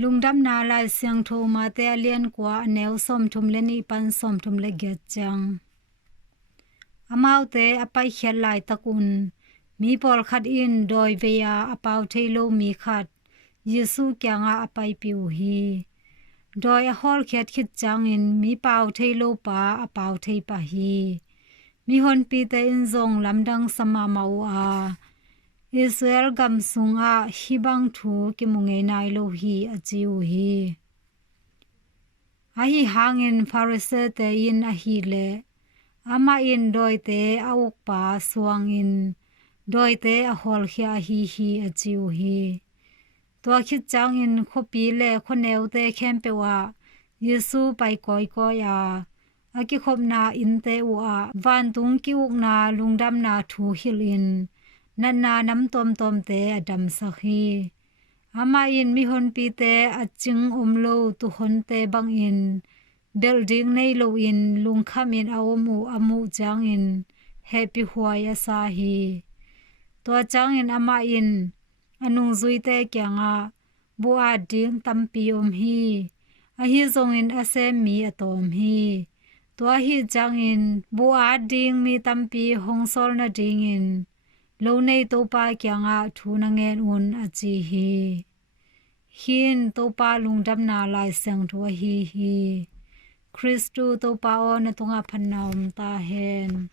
lungdam na lai siang tho ma te alian kwa aneu som thum le ni pan som thum le get chang amau te apai khel lai takun mi pol khat in doi veya apau thailo mi khat yesu kyanga apai piu hi doi a hol khet khit chang in mi pau thailo pa apau thei pa hi mi hon pi te in zong lamdang sama mau a Israel gam sunga hibang thu ki mungai nai lo hi achiu hi ahi hangin pharise te in a hi le ama in doi te auk pa suang in doi te a hol khia hi achiu hi to khit chang in khopi le khoneu te khem pe wa yesu pai koi ko ya aki khop na in te wa van tung ki uk na lungdam na thu hilin nana nam tom tom te adam sakhi ama in mi hon pi te aching omlo tu hon te bang in building nei lo in lungkham in aomu amu chang in happy huaya sa hi to chang in ama in anung zui te kyanga bua ding tampi hi a hi zong in asem mi atom hi to hi chang in bua ding mi tampi hongsol na ding in lo nei to pa kyanga thu na ngen un achi hi hin to pa lungdam na lai sang tho hi Christu to pa on tunga phannom ta hen